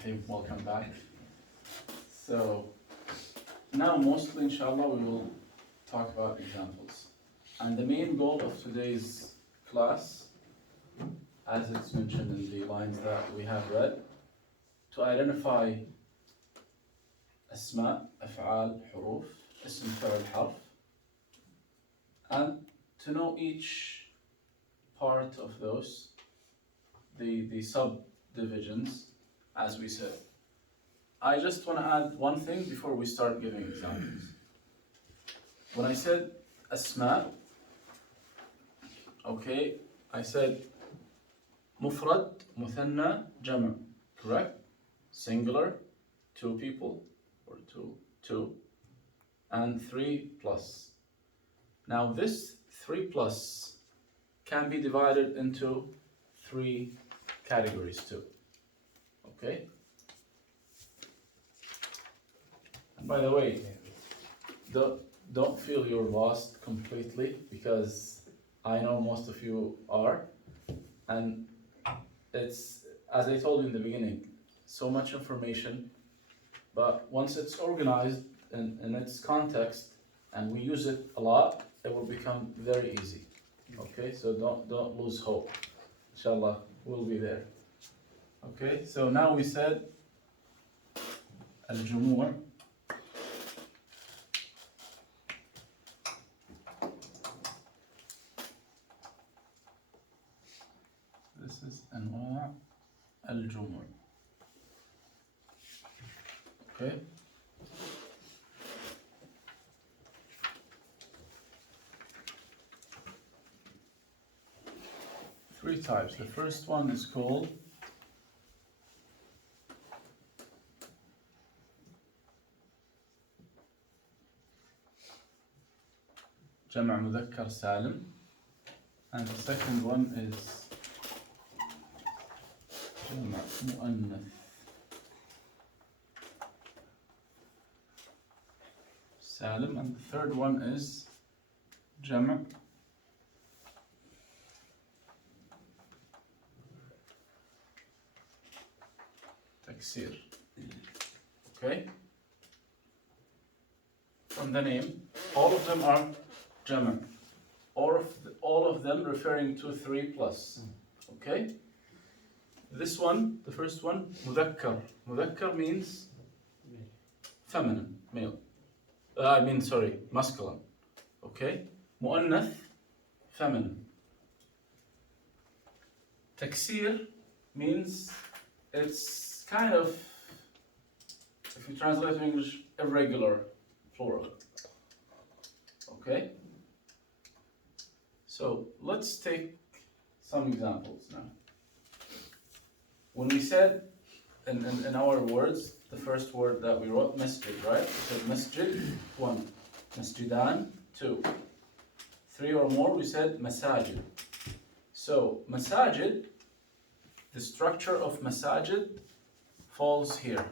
Rahim. Welcome back. So now mostly inshallah we will talk about examples. And the main goal of today's class, as it's mentioned in the lines that we have read, to identify أسماء, أفعال, حروف, اسم فعل حرف, and to know each part of those, the subdivisions, as we said. I just want to add one thing before we start giving examples. When I said أسماء, okay, I said مفرد, مثنى, جمع, correct? Singular, two people, or two, and 3 plus. Now this 3 plus can be divided into 3 categories too. Okay? And by the way, don't feel you're lost completely, because I know most of you are, and it's, as I told you in the beginning, so much information, but once it's organized in its context and we use it a lot, it will become very easy. Okay, so don't lose hope. Inshallah, we'll be there. Okay, so now we said al-jumur. This is anwa' al-jumur. Okay. Three types. The first one is called جمع مذكر سالم, and the second one is جمع مؤنث سالم, and the third one is جمع تكسير. Okay? From the name, all of them are جمع. All of them referring to 3 plus. Okay? This one, the first one, مذكر. مذكر means feminine, male. Masculine. Okay? مؤنث, feminine. تكسير means it's kind of, if you translate to English, irregular plural. Okay? So let's take some examples now. When we said in our words, the first word that we wrote, masjid, right? We said masjid, 1. Masjidan, 2. 3 or more, we said masajid. So masajid, the structure of masajid falls here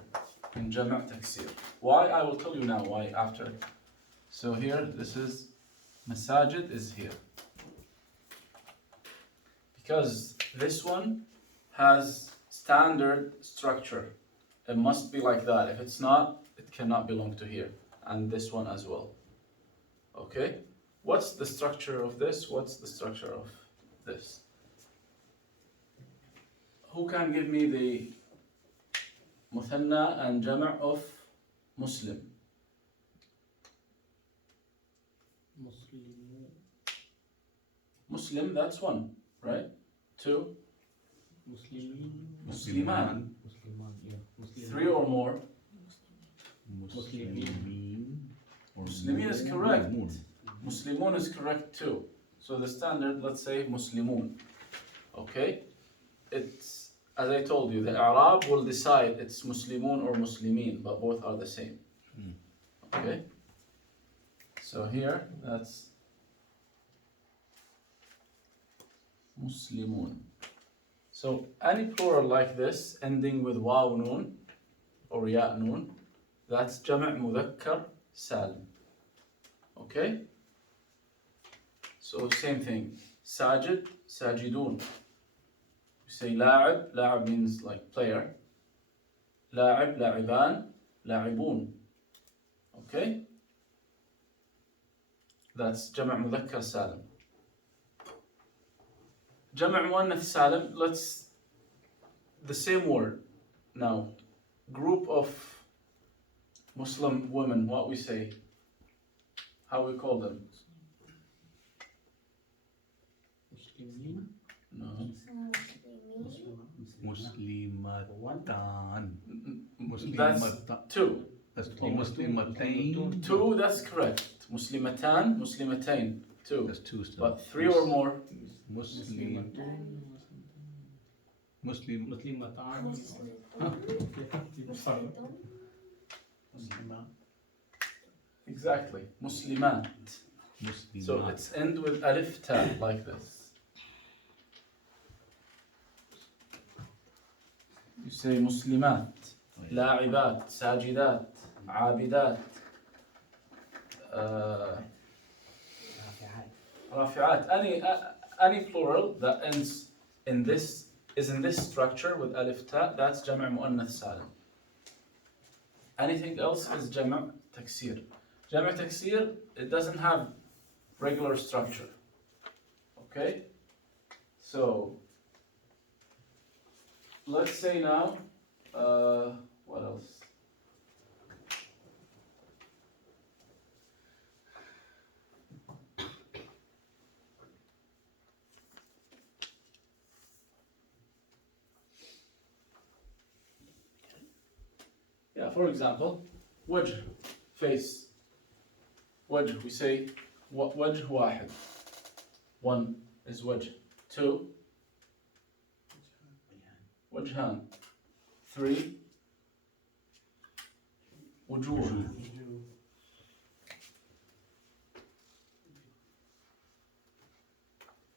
in jama' taksir. Why? I will tell you now why after. So here, this is masajid is here. Because this one has standard structure. It must be like that. If it's not, it cannot belong to here. And this one as well. Okay? What's the structure of this? What's the structure of this? Who can give me the muthanna and jama' of Muslim? Muslim, that's 1, right? 2? Musliman. 3 or more? Muslimin is correct. Muslimun is correct too. So the standard, let's say Muslimun. Okay? It's, as I told you, the Arab will decide it's Muslimun or Muslimin, but both are the same. Okay? So here, that's Muslimun. So any plural like this, ending with waw noon or ya noon, that's jama' mudhakkar salim. Okay? So same thing. Sajid, sajidun. We say la'ab, la'ab means like player. لاعب لاعبان لاعبون. Okay? That's جمع مذكر سالم. جمع مؤنث سالم, let's the same word now. Group of Muslim women, what we say, how we call them? No. Muslimatan. That's two. Muslimatain. Two, that's correct. Muslimatan, Muslimatain, two. That's two still. But three or more. Muslim. Exactly. Muslimat. So it's end with alif ta like this. You say Muslimat, La'ibat, Sajidat, Abidat, Rafi'at. Any plural that ends in this is in this structure with alif ta, that's Jama' Mu'annath Salim. Anything else is Jama' Taksir. Jama' Taksir, it doesn't have regular structure. Okay? So, let's say now, what else? Yeah, for example, wajh, face. Wajh, we say wajh wahid. One is wajh. Two, wajhan. Three, wujuh.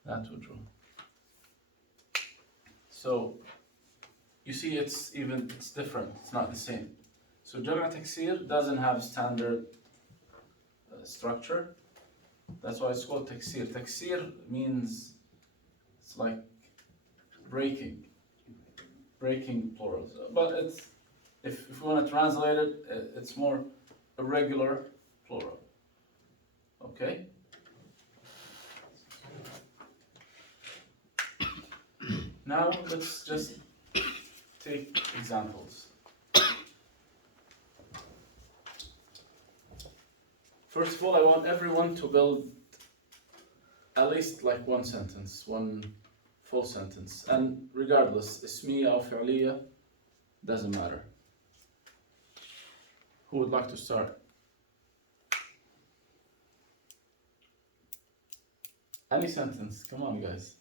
That's wujuh. So, you see it's different, it's not the same. So Jama' Taksir doesn't have standard structure. That's why it's called Taksir. Taksir means it's like breaking plurals. But it's if we want to translate it, it's more irregular plural. Okay? Now let's just take examples. First of all, I want everyone to build at least like one sentence, one full sentence. And regardless, ismiya or fi'liya, doesn't matter. Who would like to start? Any sentence, come on guys.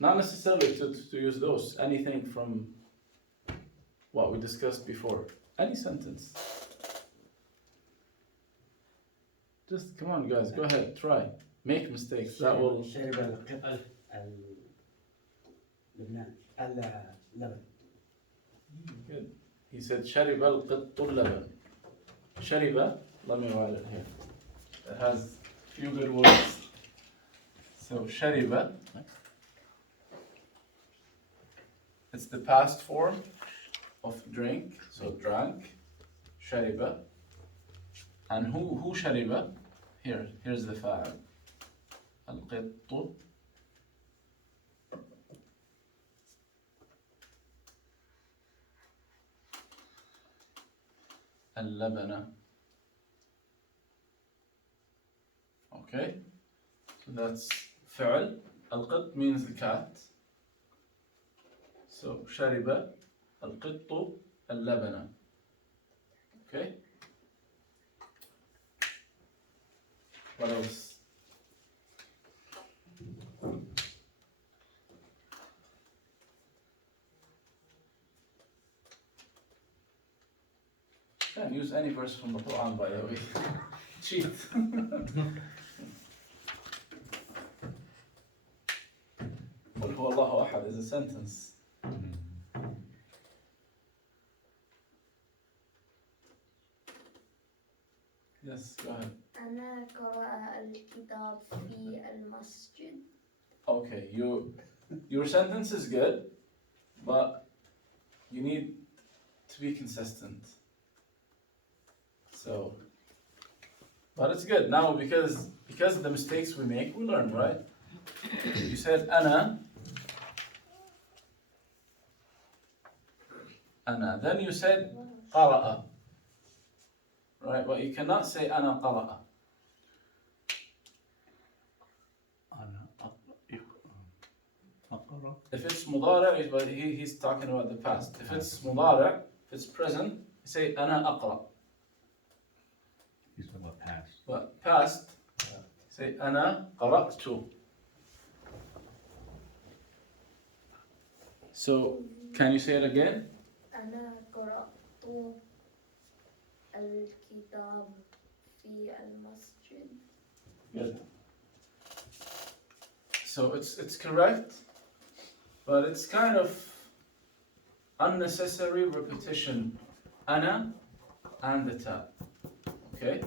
Not necessarily to use those, anything from what we discussed before. Any sentence. Just come on guys, go ahead, try. Make mistakes, that will... شرب القط لبنان اللبن. Good. He said شرب القط اللبن. شرب, let me write it here. It has a few good words. So شرب, it's the past form of drink, so drank. شرب. And who شرب? Here's the fa'al. القط اللبن. Okay, so that's فعل. القط means the cat. So شرب القط اللبن. Okay. What else? You can use any verse from the Quran, by the way. Cheat. قل هو الله أحد is a sentence. Yes, go ahead. أنا قرأ الكتاب في المسجد. Okay, your sentence is good, but you need to be consistent. So, but it's good now because of the mistakes we make, we learn, right? You said أنا. Then you said قرأ. Right, but you cannot say أنا قرأ. If it's مضارع, but he's talking about the past. If it's مضارع, if it's present, you say أنا أقرأ. He's talking about past. But past, say أنا قرأت. So, can you say it again? أنا قرأت الكتاب في المسجد. Good. So it's correct, but it's kind of unnecessary repetition. أنا and the ta. Okay?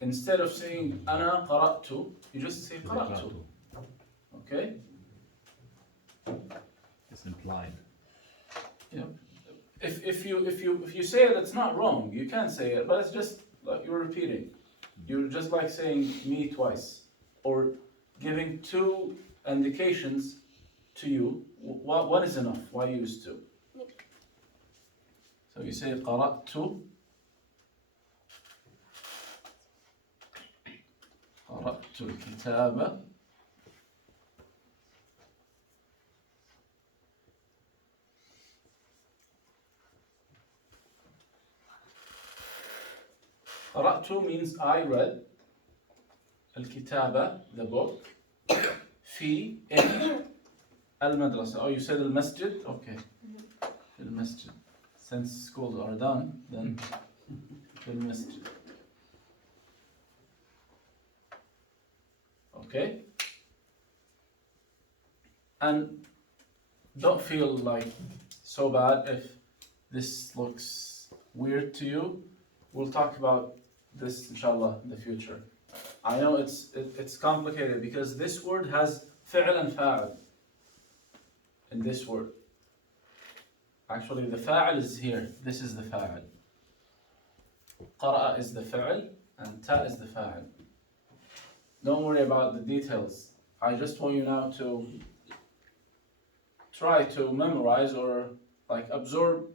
Instead of saying أنا قرأت, you just say قرأت. Okay? It's implied. Yeah. If you say it, it's not wrong. You can say it, but it's just like you're repeating. You're just like saying me twice, or giving two indications to you. One is enough. Why use two? So you say قرأت. قرأت الكتاب. قرأت means I read. الكتابة, the book. في, in. المدرسة. Oh, you said المسجد? Okay. المسجد. Since schools are done, then المسجد. Okay? And don't feel like so bad if this looks weird to you. We'll talk about this inshallah in the future. I know it's complicated because this word has فعل and فاعل in this word. Actually the فاعل is here. This is the فاعل. قرأ is the فعل and ta is the فاعل. Don't worry about the details. I just want you now to try to memorize or like absorb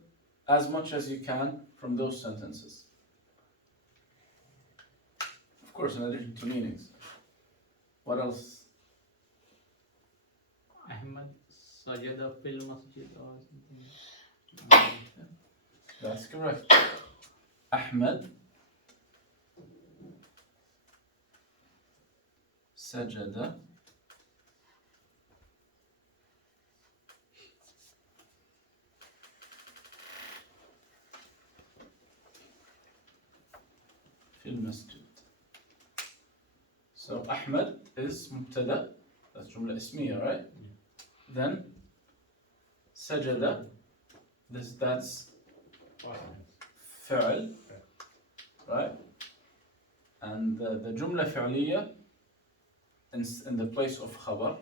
as much as you can from those sentences. Of course, in addition to meanings. What else? Ahmad sajada fil masjid or something. That's correct. Ahmed sajada fil masjid. So Ahmed is مبتدأ. That's جملة اسمية, right? Then sajada, that's فعل, right? And the جملة فعلية in the place of خبر.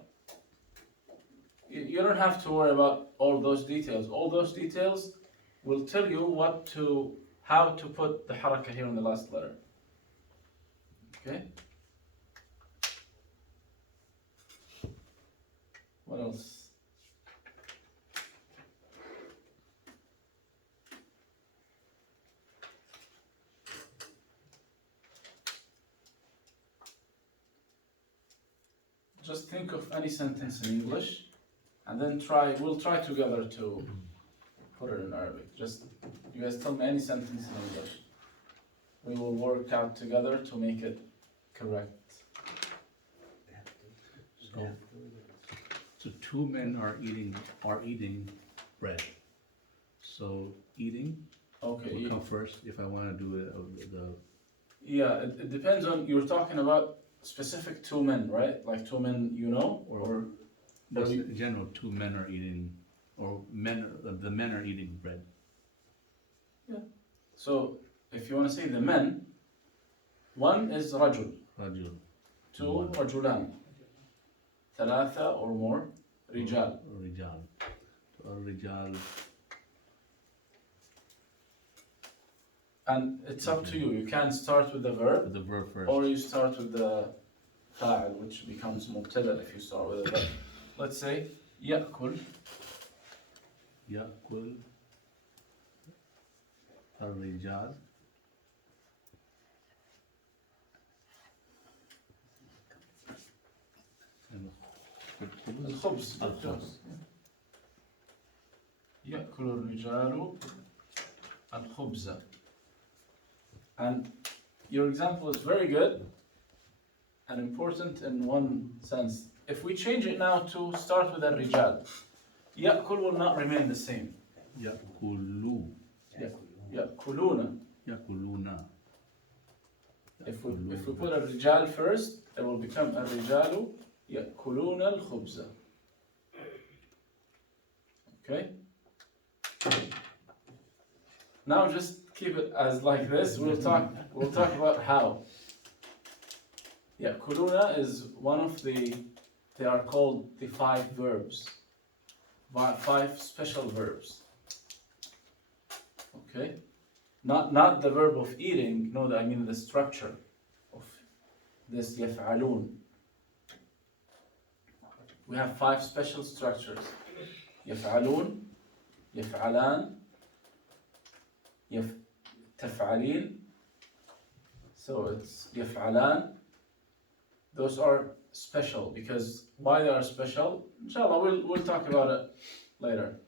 You don't have to worry about all those details. All those details will tell you how to put the حركة here in the last letter. Okay? What else? Just think of any sentence in English and then we'll try together to put it in Arabic. Just, you guys tell me any sentence in English. We will work out together to make it correct. So two men are eating bread. So eating Okay. will come first if I want to do the Yeah, it depends on, you're talking about specific two men, right? Like two men you know, or just in general, two men are eating, or the men are eating bread. so if you want to say the men, one is رجل, رجل. two One. رجلان, ثلاثة or more رجال. رجال. الرجال And it's up to you. You can start with the verb, With the verb first. or you start with the fa'il, which becomes mubtada if you start with the verb. Let's say يأكل يأكل الرجال الخبز. الخبز. يأكل الرجال الخبز. And your example is very good and important in one sense. If we change it now to start with الرجال, يأكل will not remain the same. يأكلوا يأكلون. يأكلون. If we put الرجال first, it will become الرجال يأكلون الخبز. Okay? Now just keep it as like this. We'll talk about how. يأكلون is one of they are called the 5 verbs. 5 special verbs. Okay? Not the verb of eating, no, I mean the structure of this يفعلون. We have 5 special structures. يفعلون, يفعلان, تفعلين. So it's يفعلان. Those are special because why they are special? Inshallah, we'll talk about it later.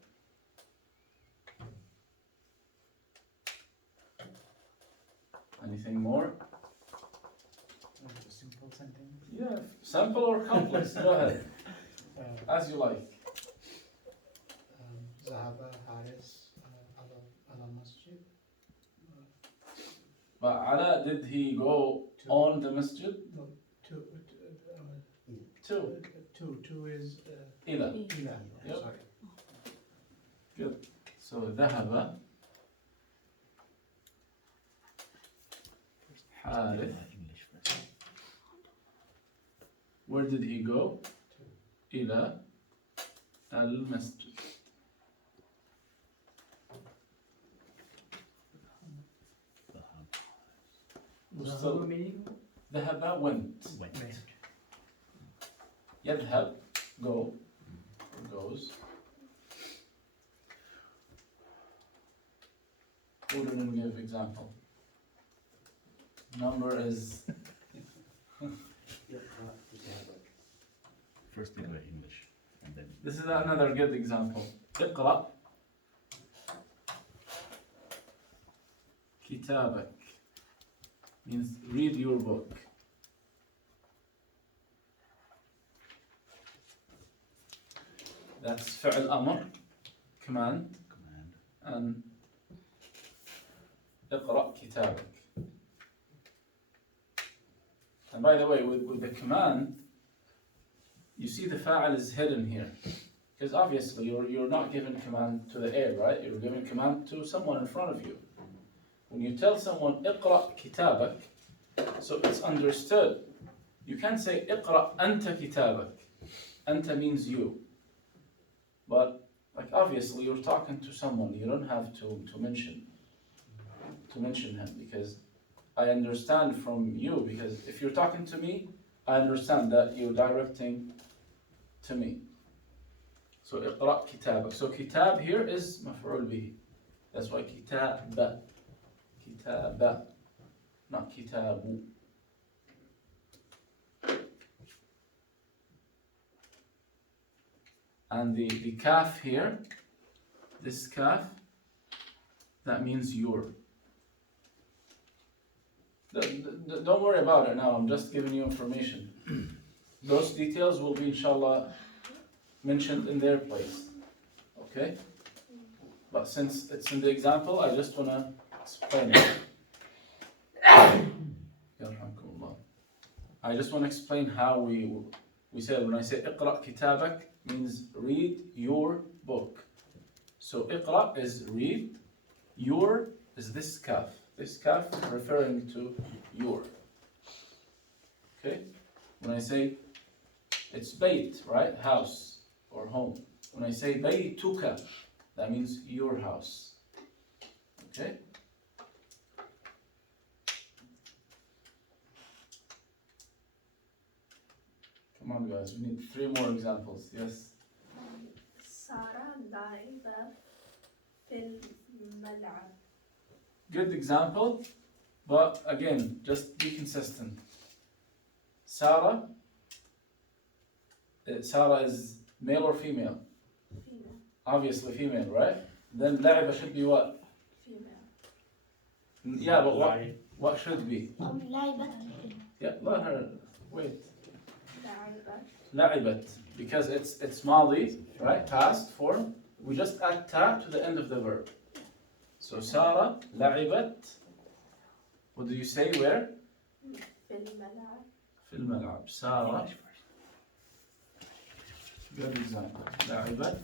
Anything more? A simple sentence. Yeah, simple or complex? Go ahead, as you like. ذهب حارس على المسجد. But Ala, did he go on the masjid? No, two is إلى. إلى. Yep. Sorry. Good. So ذهب حارث. Where did he go? إلى المسجد. ذهب meaning ذهب went. يذهب go goes. Who didn't give example? Number is First think about English, and then this is another good example. اقرأ كتابك means read your book. That's فعل أمر, command, command. and اقرأ كتابك. And by the way, with the command, you see the fa'al is hidden here. Because obviously you're not giving command to the air, right? You're giving command to someone in front of you. When you tell someone اقرأ كتابك, so it's understood. You can't say اقرأ أنت كتابك. أنت means you. But like obviously you're talking to someone. You don't have to mention him because I understand from you, because if you're talking to me, I understand that you're directing to me. So اقرأ كتابك. So kitab here is مفعول به. That's why كتاب. كتاب, not كتاب. And the kaf here, this kaf, that means your. Don't worry about it now, I'm just giving you information. Those details will be inshallah mentioned in their place. Okay? But since it's in the example, I just want to explain it. I just want to explain how we say, when I say اقرأ كتابك, means read your book. So اقرأ is read, your is this kaf. This kaf referring to your. Okay? When I say, it's bayt, right? House or home. When I say baytuka, that means your house. Okay? Come on, guys. We need 3 more examples. Yes. سارة لعبة في الملعب. Good example, but again, just be consistent. Sarah. Sarah is male or female? Female. Obviously female, right? Then لعبة should be what? Female. Yeah, but what should be? لعبة. Yeah, let her wait. لعبة. لعبت, because it's ماضي, right? Past form. We just add ta to the end of the verb. So Sarah لعبت. What do you say? Where? في الملعب. في الملعب. سارة. Good example. لعبت.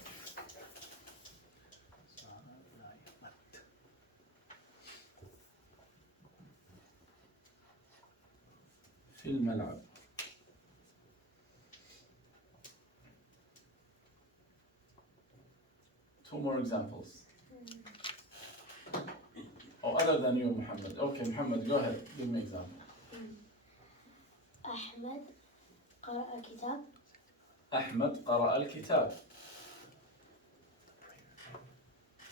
في الملعب. Two more examples. Oh, other than you, Muhammad. Okay, Muhammad, go ahead. Give me an example. أحمد قرأ الكتاب. أحمد قرأ الكتاب.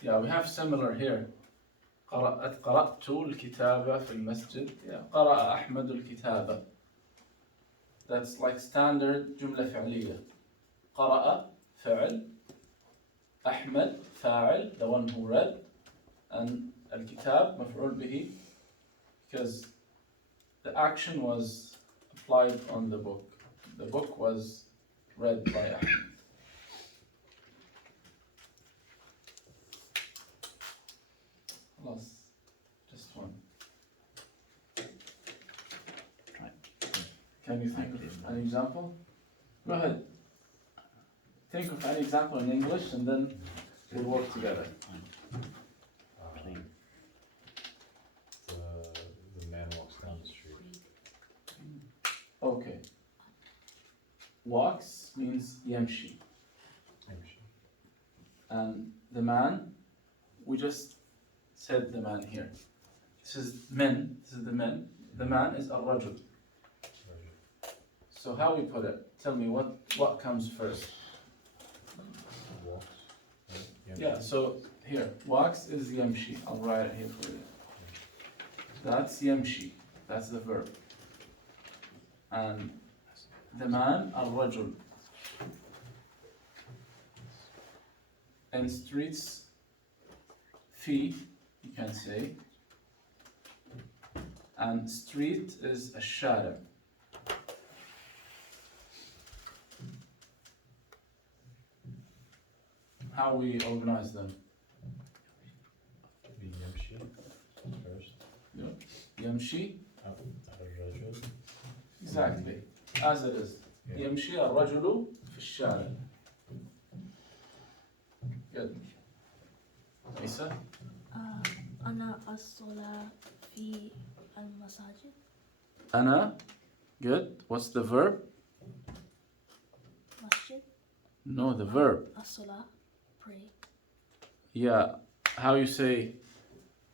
Yeah, we have similar here. قرأت الكتاب في المسجد. Yeah, قرأ أحمد الكتاب. That's like standard جملة فعلية. قرأ فعل. أحمد فاعل, the one who read. And الكتاب مفعول به, because the action was applied on the book. The book was read by Ahmed. خلاص, just one. Can you think of an example? Go ahead. Think of an example in English and then we'll work together. The man walks down the street. Okay. Walks means يمشي. And the man, we just said the man here. This is men, this is the men. The man is الرجل. So how we put it? Tell me what comes first. Walks. Right? Yeah, so here, walks is يمشي. I'll write it here for you. That's يمشي. That's the verb. And the man, الرجل. And streets, في, you can say. And street is الشارع. How we organize them? يمشي first. يمشي. الرجل. Exactly. As it is. Yeah. يمشي الرجل في الشارع. Good. Isa? أنا الصلاة في المساجد. أنا. Good. What's the verb? مسجد. No, the verb. الصلاة. Pray. Yeah. How you say?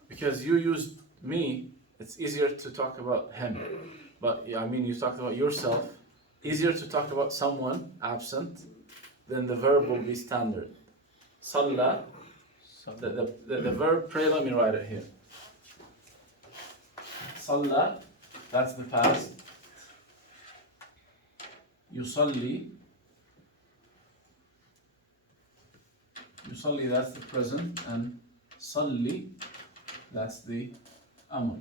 Because you used me, it's easier to talk about him. But yeah, I mean, you talked about yourself. Easier to talk about someone absent, then the verb will be standard. صلى. The verb pray, let me write it here. صلى, that's the past. يصلي. يصلي, that's the present. And صلي, that's the amr.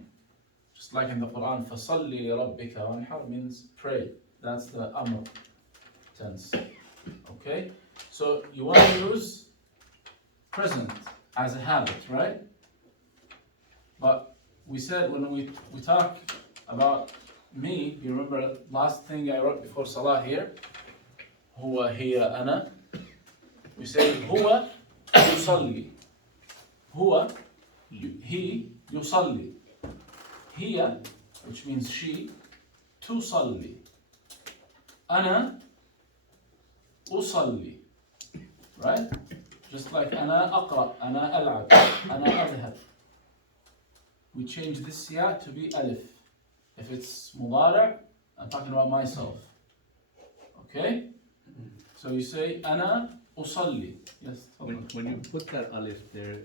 Just like in the Quran, فَصَلِّ لِرَبِّكَ وَانْحَرْ means pray. That's the amr tense. Okay? So you want to use present as a habit, right? But we said when we talk about me, you remember last thing I wrote before Salah here? هو هي أنا. We say هو يصلي. هو, he يصلي. هي, which means she, تصلي. أنا أصلي. Right? Just like أنا أقرأ, أنا ألعب, أنا أذهب. We change this ya to be alif. If it's مضارع, I'm talking about myself. Okay? So you say أنا أصلي. Yes. When you put that alif there,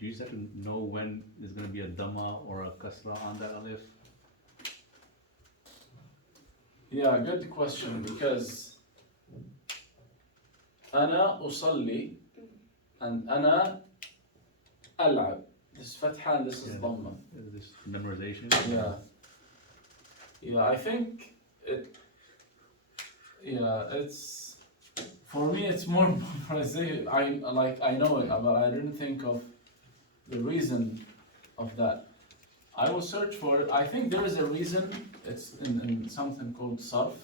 you just have to know when there's going to be a dhamma or a kasra on that alif. Yeah, good question, because أنا أصلي and أنا ألعب. This is fatha and this is Yeah. dhamma. This memorization. Yeah. Yeah, I think it's, for me it's more memorization. I know it, but I didn't think of the reason of that. I will search for it. I think there is a reason. It's in something called sarf,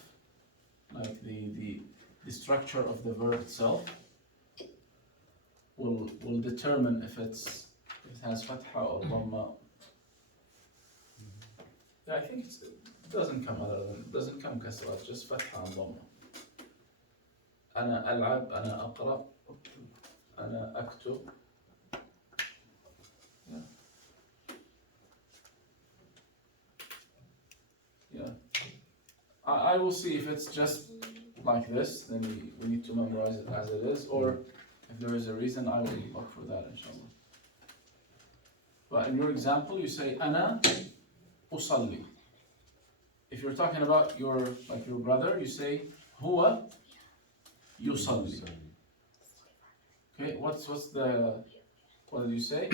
like the structure of the verb itself will determine if it has fatha or dhamma. Yeah, I think it doesn't come other than, it doesn't come kasra, it's just fatha and dhamma. أنا ألعب, أنا أقرأ, أنا أكتب. Yeah. Yeah. I will see if it's just like this, then we need to memorize it as it is, or if there is a reason, I will look for that, inshallah. But in your example, you say أنا أصلي. If you're talking about your brother, you say هو يصلي. Okay, what did you say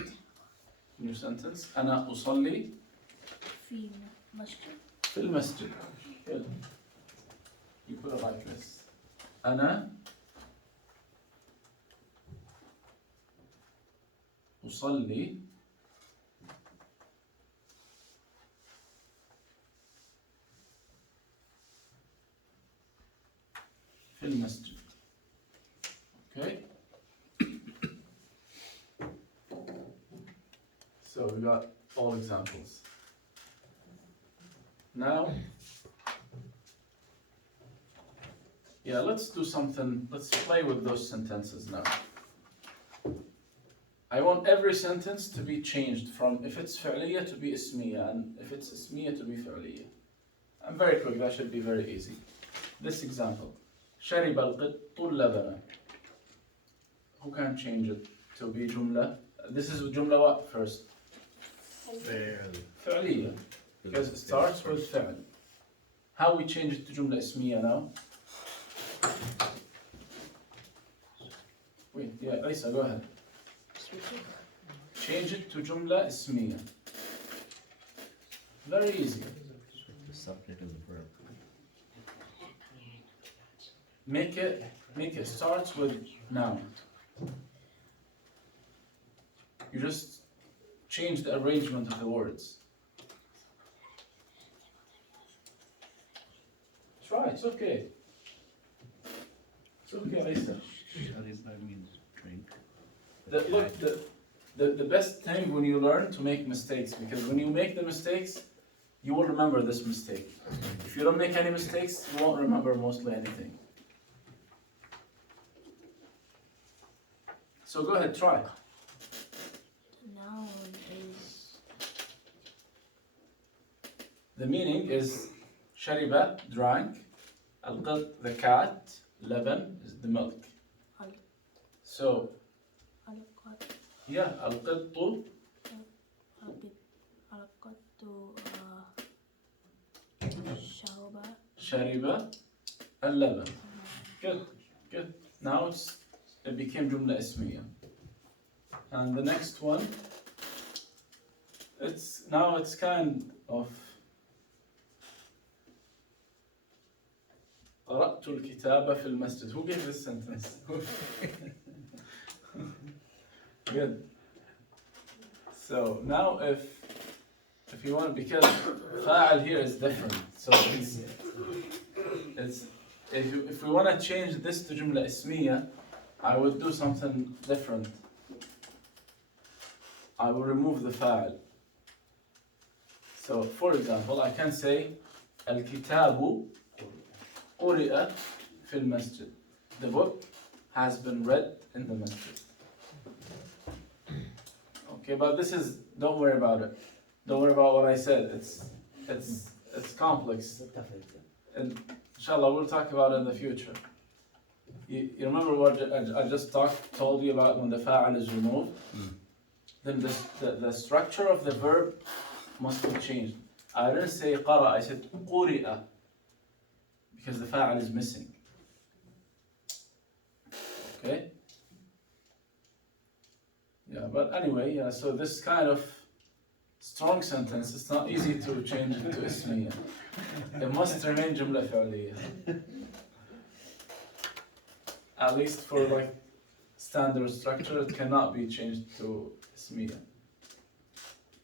in your sentence? أنا أصلي في مسجد. في المسجد. Good. You put it like this. أنا أصلي في المسجد. Okay? So we got all examples. Now, yeah, let's do something, let's play with those sentences now. I want every sentence to be changed from if it's فعلية to be اسمية, and if it's اسمية to be فعلية. I'm very quick, that should be very easy. This example. شرب القط اللبن. Who can change it to be جملة? This is جملة what first? Fairly. فعلية. Because it starts with فعل. How we change it to جملة اسمية now? Wait, yeah, Lisa, go ahead. Change it to جملة اسمية. Very easy. The subject and the verb. Make it starts with noun. You just change the arrangement of the words. Try, it's okay. It's okay, Lisa. Shariba means drink. The best thing when you learn to make mistakes, because when you make the mistakes, you will remember this mistake. If you don't make any mistakes, you won't remember mostly anything. So go ahead, try. The noun is The meaning is shariba, drank, al-qat, the cat, laban is the milk. al So, alqat yeah, al-qattu, alqatu shawba. shariba, al-laban. Good, good. Now it became jumla ismiya. And the next one, it's kind of قرأت الكتاب في المسجد. Who gave this sentence? Good. So now if you want, because fa'al here is different. So it's if we want to change this to jumla ismiya, I would do something different. I will remove the fa'al. So for example, I can say الكتاب قرئ في المسجد. The book has been read in the masjid. Okay, but this is, don't worry about it. Don't worry about what I said. It's complex. And Inshallah, we'll talk about it in the future. You remember what I just told you about when the fa'al is removed? Then the structure of the verb must be changed. I didn't say qara, I said quri'a, because the fa'al is missing. Okay? Yeah, but anyway, yeah, so this kind of strong sentence, it's not easy to change it to ismiya. It must remain jumla fi'liya. At least for like standard structure, it cannot be changed to ismiya.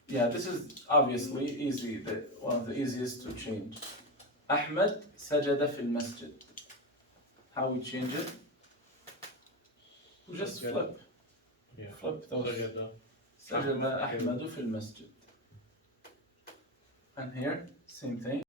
Yeah, this is obviously easy, one of the easiest to change. Ahmed sajada fil masjid. How we change it? We just flip. Yeah. Flip those. Sajada. Sajada Ahmadu fil masjid. And here, same thing.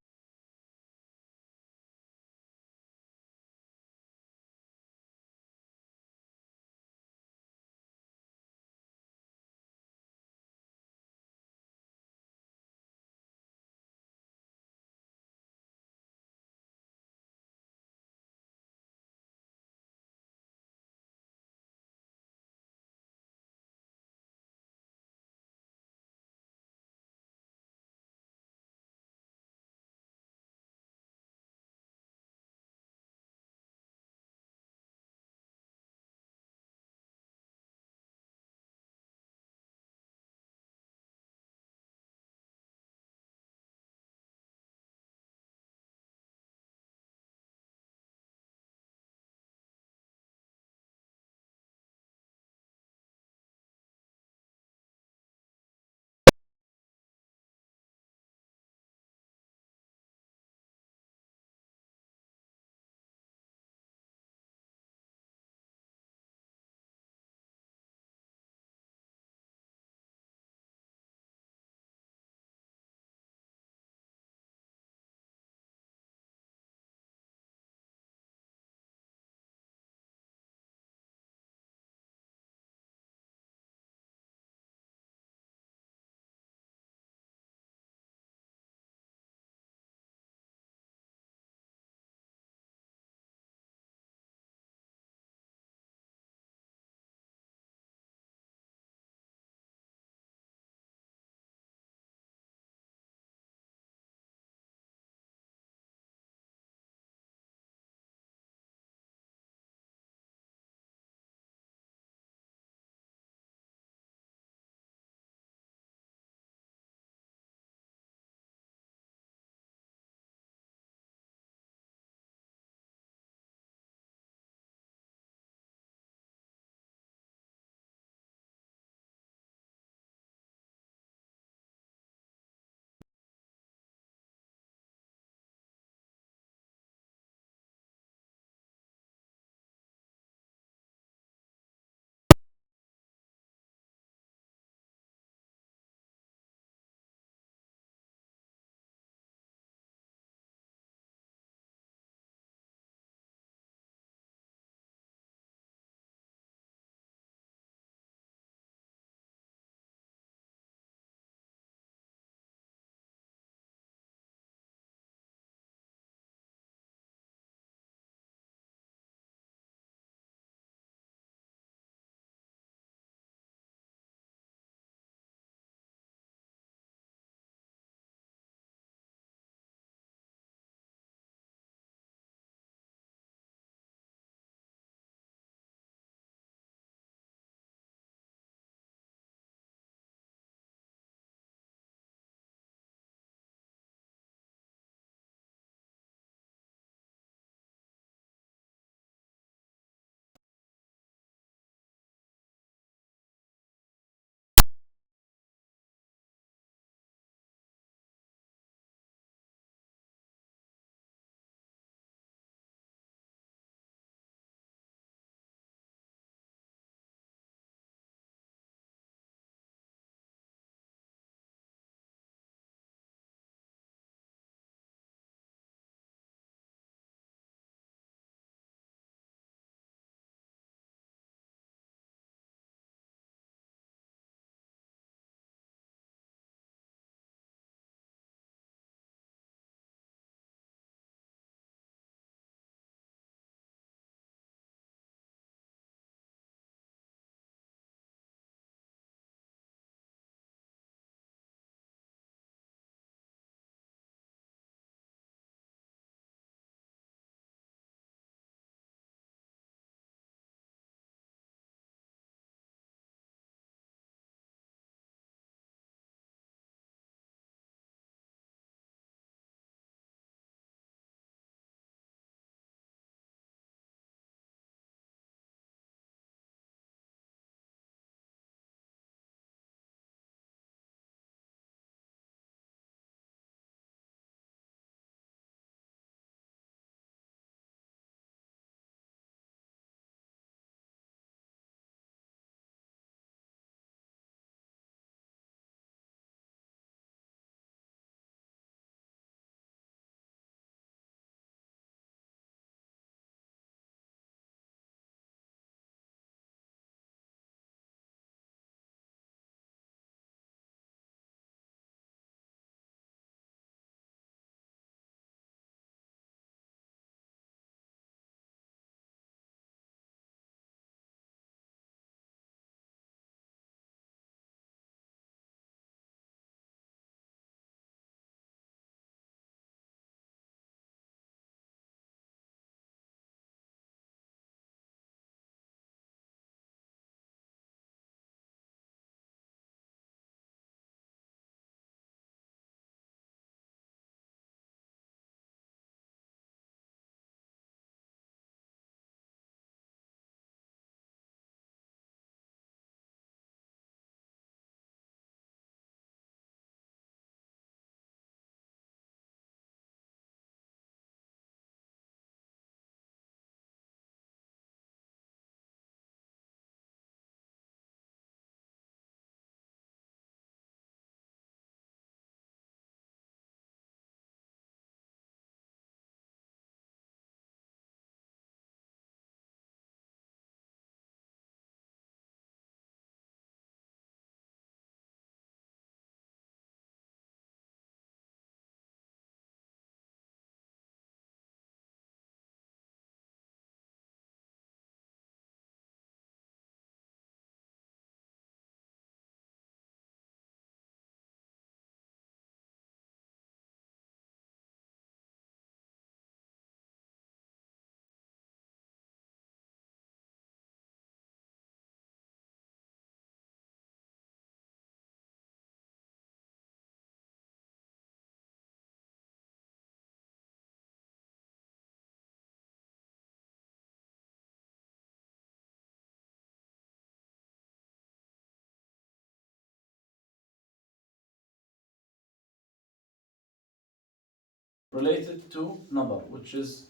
related to nadar, which is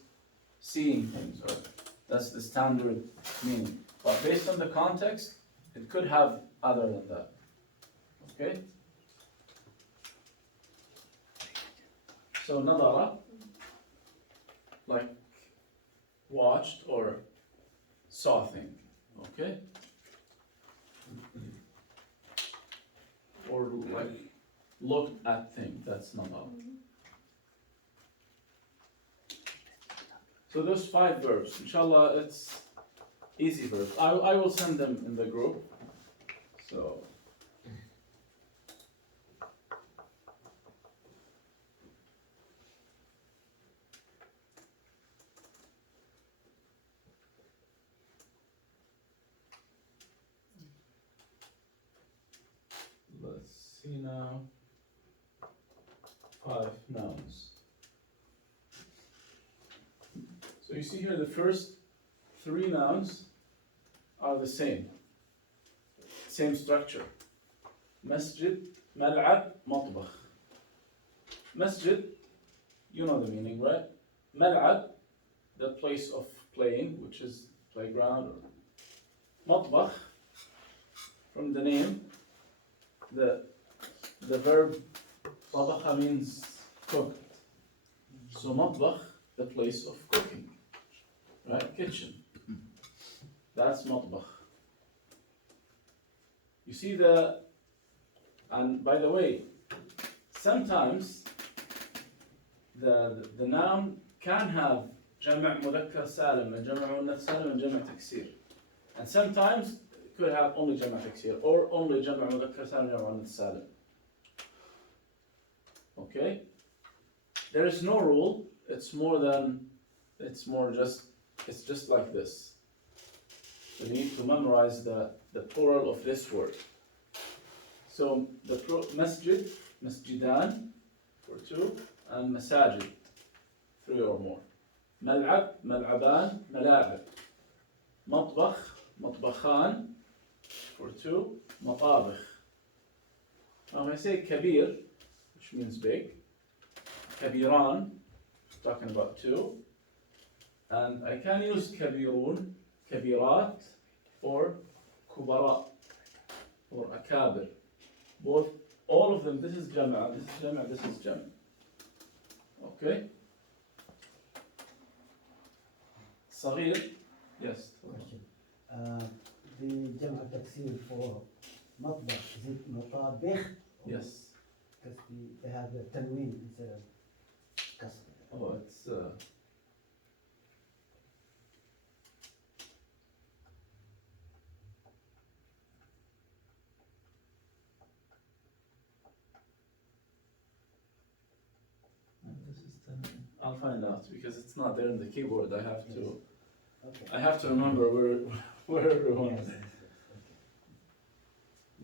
seeing things, or that's the standard meaning. But based on the context, it could have other than that. Okay? So nadara, like watched or saw thing. Okay? Or like looked at thing, that's nadara. So those 5 verbs, inshallah, it's easy verbs. I will send them in the group. So let's see now. 5 nouns. So you see here the first 3 nouns are the same structure. Masjid, mal'ab, matbakh. Masjid, you know the meaning, right? Mal'ab, the place of playing, which is playground. Matbakh, from the name, the verb طبخ means cooked. So matbakh, the place of cooking, right? Kitchen. That's matbakh. You see and by the way, sometimes the noun can have جمع مذكر سالم and جمع مؤنث سالم and جمع تكسير. And sometimes it could have only جمع تكسير or only جمع مذكر سالم جمع مؤنث سالم. Okay? There is no rule. It's just like this. So you need to memorize the plural of this word. So the masjid, masjidan for 2, and masajid 3 or more. Mal'ab, mal'aban, mala'ib. Matbakh, matbakhan for 2, matabikh. Now when I say kabir, which means big, kabiran, talking about 2, and I can use kabirun, kabirat, or kubara, or akabir. All of them, this is jama', this is jama', this is jama'. Okay? Saghir, yes. Question. The جمع تكسير for مطبخ is it مطابخ? Yes. Because they have the tanween instead of kasr. Oh, it's this is 10. I'll find out because it's not there in the keyboard. I have to Okay. remember where everyone is. Yes.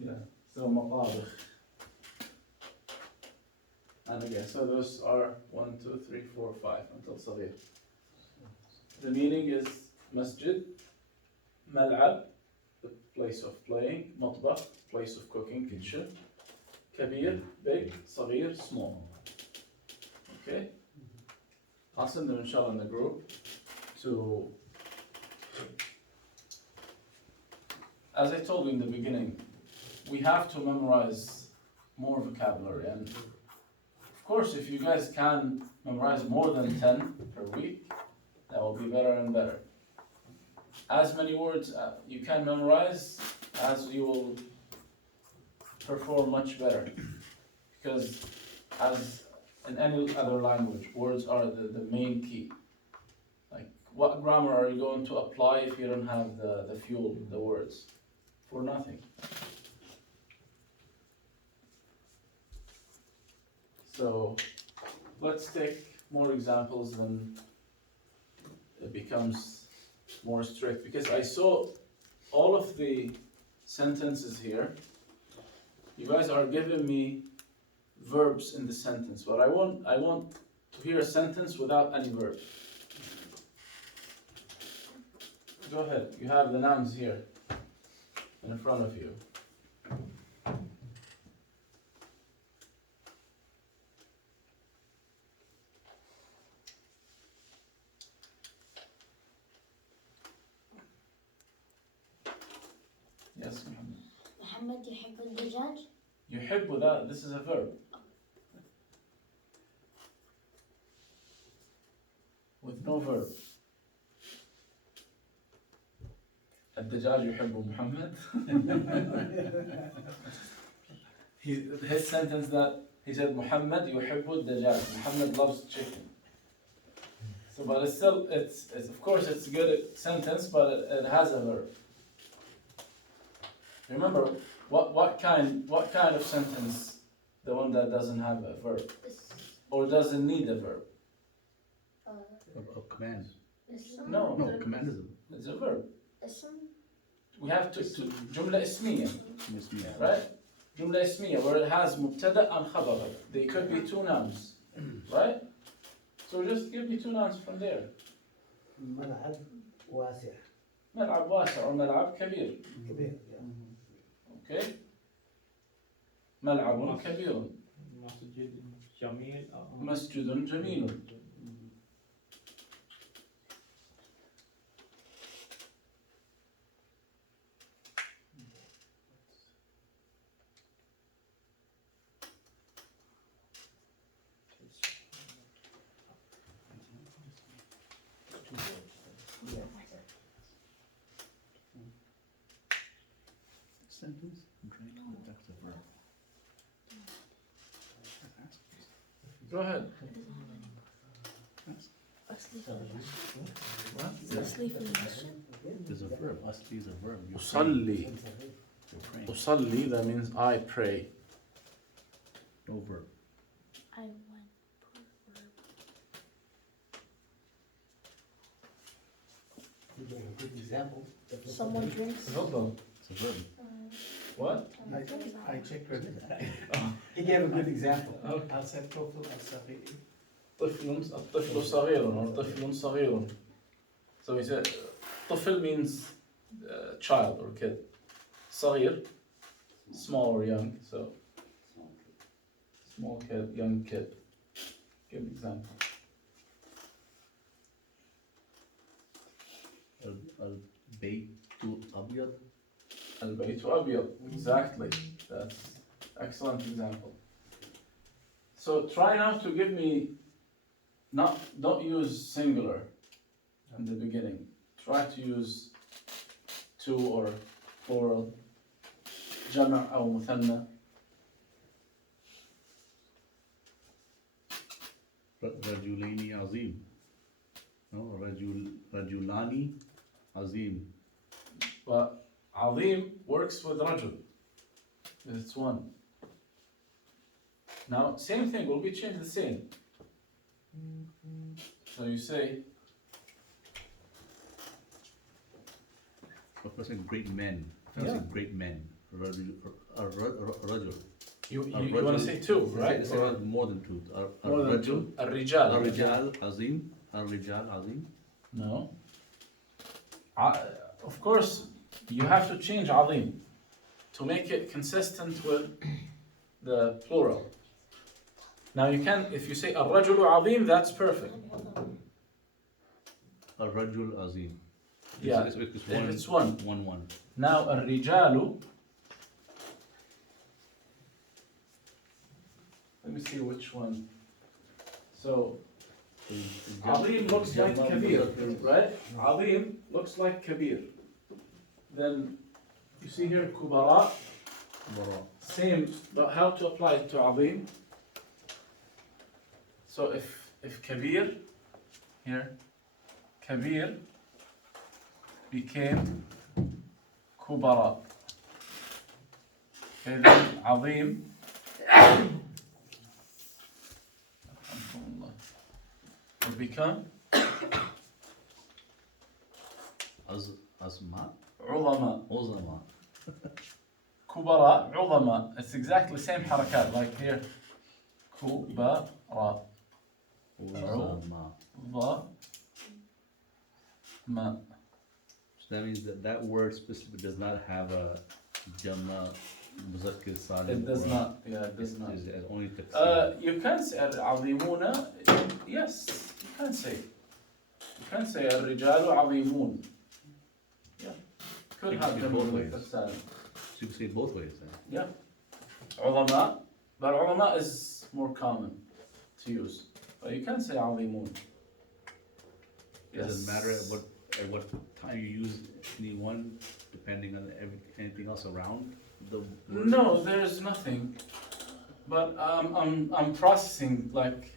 Yeah. So matabikh. And again, so those are 1, 2, 3, 4, 5 until saghir. The meaning is masjid, mal'ab, the place of playing, matbakh, place of cooking, kitchen, kabir, big, saghir, small. Okay? I'll send them inshallah in the group to, as I told you in the beginning, we have to memorize more vocabulary, and of course if you guys can memorize more than 10 per week, that will be better and better. As many words you can memorize, as you will perform much better, because as in any other language, words are the main key. Like, what grammar are you going to apply if you don't have the fuel, the words? For nothing. So, let's take more examples, then it becomes more strict. Because I saw all of the sentences here. You guys are giving me verbs in the sentence, but I want to hear a sentence without any verb. Go ahead, you have the nouns here in front of you. محمد يحب الدجاج. يحب that, this is a verb. With no verb. الدجاج يحب محمد. His sentence that he said Muhammad يحب الدجاج. Muhammad loves chicken. So, but it's still, it's of course it's a good sentence, but it has a verb. Remember, what kind of sentence, the one that doesn't have a verb or doesn't need a verb? A command. No, No, command is it's a verb. اسم. We have to جملة اسمية, a right? جملة اسمية where it has مبتدأ and خبر. They could be two nouns, right? So just give me two nouns from there. ملعب واسع ملعب واسع or ملعب كبير. كبير. Okay. ملعب كبير. مسجد جميل. مسجد جميل. sentence. Drink. That's a verb. Go ahead. أصلي في المسجد. There's a verb. Asli is a verb. You're أصلي. praying. أصلي, that means I pray. No verb. I went per verb. He gave a good example. Someone drinks. تفضل. It's a verb. What? I checked it. He gave a good example. I'll say طفل الصغير. الطفل صغير or طفل صغير. So he said, طفل means child or kid. صغير, small or young. So small kid, young kid. Give an example. البيت أبيض. البيت أبيض. Exactly. That's excellent example. So try now to give me, don't use singular in the beginning. Try to use two or plural, جمع أو مثنى. رجلين عظيم. No, رجلان عظيم. But عظيم works with رجل. It's one. Now, same thing, will be changed the same. So you say, A person great men. If I say great men. رجل. you want to say two, right? Say Or more than two. more than two. الرجال. الرجال عظيم. الرجال عظيم. No. Of course, you have to change عظيم to make it consistent with the plural. Now you can, if you say الرجل عظيم, that's perfect. الرجل عظيم. Yeah, It's if it's one. One. Now الرجال, let me see which one. So عظيم looks like كبير, right? عظيم looks like كبير. Then you see here كبراء, براء. same, but how to apply it to عظيم? So if كبير here, كبير became كبراء. Okay, then عظيم will become أزمة. عظماء. عظماء. كبراء عظماء. It's exactly the same حركات like here. كبراء. عظماء. ما. So that means that word specifically does not have a Jama Muzakkir Salim. It does not. Yeah, it does not. It's only taqsir. You can say العظيمون. Yes, you can say. You can say الرجال عظيمون. Yeah. Could It have could be them both with ways. the you can say it both ways then. Yeah. علماء, but علماء is more common to use. But you can say عظيمون. Does it matter at what time you use any one, depending on anything else around the word? No, there's nothing. But I'm processing like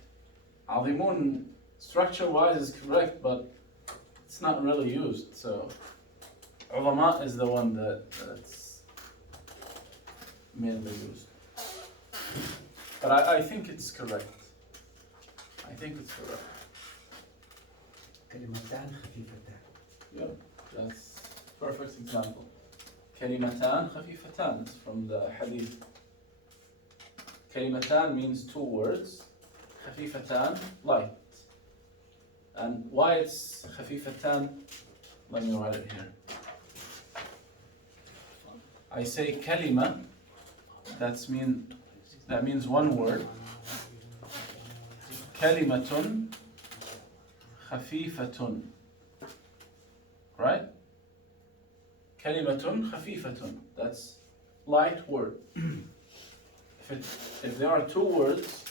عظيمون structure-wise is correct, but it's not really used. So علماء is the one that's mainly used. But I think it's correct. I think it's correct. كلمتان خفيفتان. Yeah, that's perfect example. كلمتان خفيفتان. It's from the hadith. كلمتان means two words. خفيفتان, light. And why it's خفيفتان? Let me write it here. I say كلمة. That means one word. كلمة خفيفة. Right? كلمة خفيفة. That's light word. If there are two words,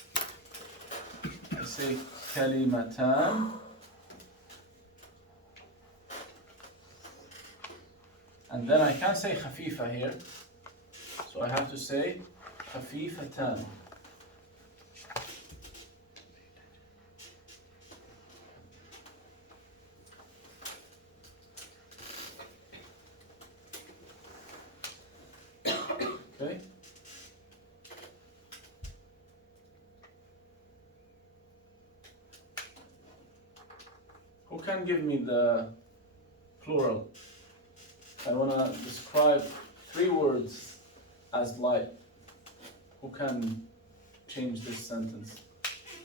I say كلمتان and then I can't say خفيفة here, so I have to say خفيفتان. Okay. Who can give me the plural? I want to describe 3 words as light. Who can change this sentence?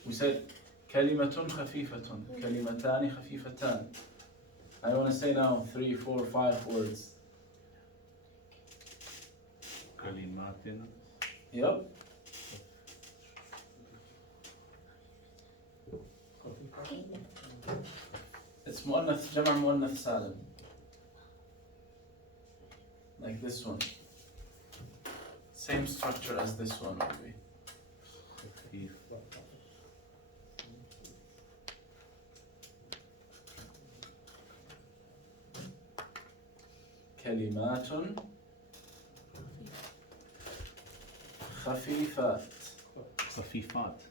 We said كلمة خفيفة, كلمتان خفيفتان. I want to say now 3, 4, 5 words. Kalimatin. Yep. It's مؤنث جمع مؤنث سالم. Like this one. Same structure as this one would be. خفيف. كلمات خفيفات. خفيفات.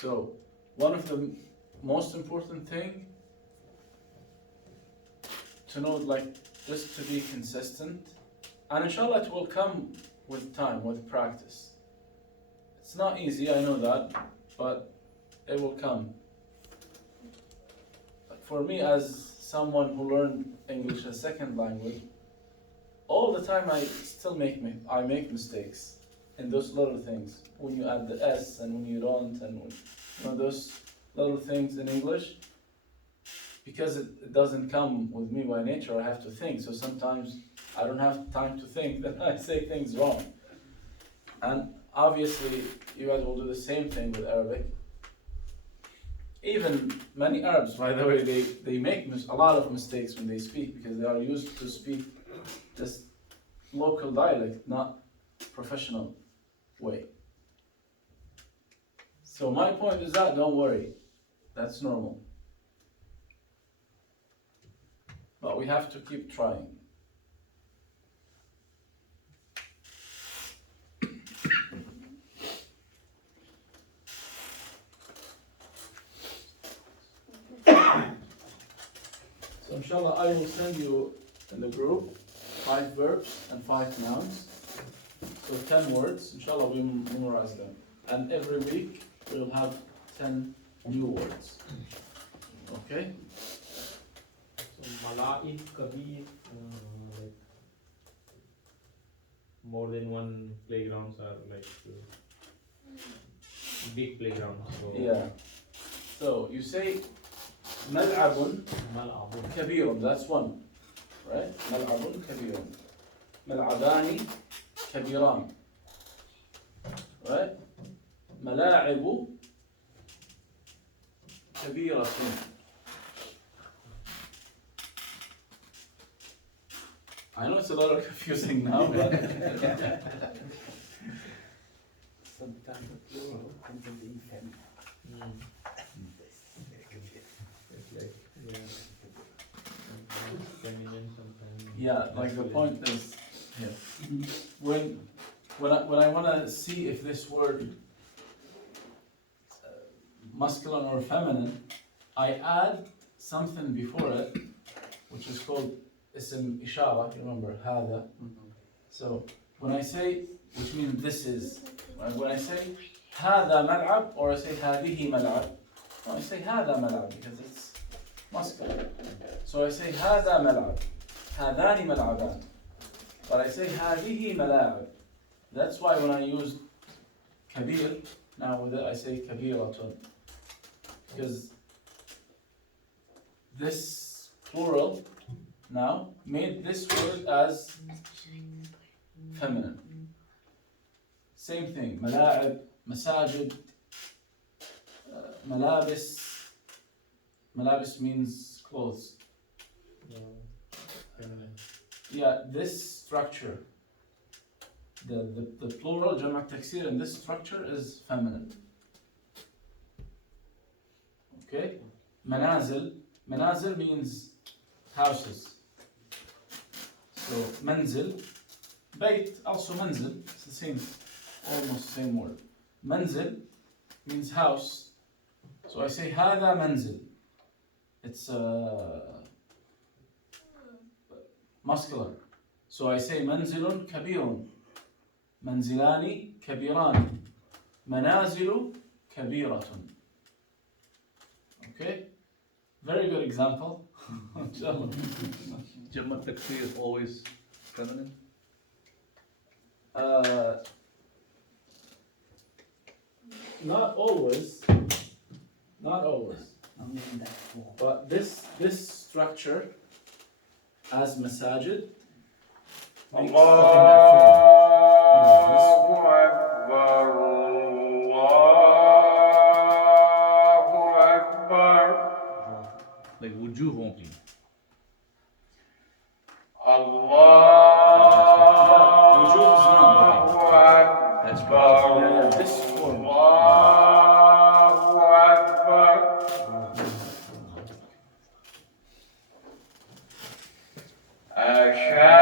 So, one of the most important thing to know, like, just to be consistent, and inshallah it will come with time, with practice. It's not easy, I know that, but it will come. For me, as someone who learned English as second language, all the time I still make mistakes in those little things. When you add the S and when you don't, and when, those little things in English, because it doesn't come with me by nature, I have to think. So sometimes I don't have time to think, then I say things wrong. And obviously, you guys will do the same thing with Arabic. Even many Arabs, by the way, they make a lot of mistakes when they speak because they are used to speak this local dialect, not professional way. So my point is that don't worry, that's normal. But we have to keep trying. So inshallah I will send you in the group 5 verbs and 5 nouns. So 10 words, inshallah we memorize them. And every week we'll have 10 new words. Okay? So Mala'id, Kabir, like more than one playgrounds are like big playgrounds. So Yeah. So you say ملعب Mal'abun. كبير, that's one. Right? ملعب كبير. ملعبان كبيران. Right? ملاعب كبيرة. a little confusing now, but Sometimes the plural can be feminine. It's like, yeah. Sometimes feminine, sometimes. yeah, like the masculine. point is here. When I want to see if this word masculine or feminine, I add something before it, which is called ism ishara. You remember هذا. So when I say, which means this is, when I say هذا ملعب or I say هذه ملعب, no, I say هذا ملعب because it's masculine. So I say هذا ملعب, هذان ملعبان. But I say هذه ملاعب. That's why when I use كبير, now with it I say كبيرة. Because this plural now made this word as feminine. Same thing, ملاعب, مساجد, ملابس. Malabis means clothes. Feminine. Yeah, this structure, the plural جمع تكسير in this structure is feminine. Okay? منازل. Manazil means houses. So منزل. Bait, also منزل. It's the same, almost the same word. منزل means house. So I say هذا منزل. It's masculine. So I say منزل كبير. منزلان كبيران. منازل كبيرة. Okay? Very good example. Inshallah. Jama taksir is always feminine. Not always. Not always. Only in that form. But this structure as masajid makes in that form. Like wujuh only. Wujub is not. That's Yeah, this form. أشهد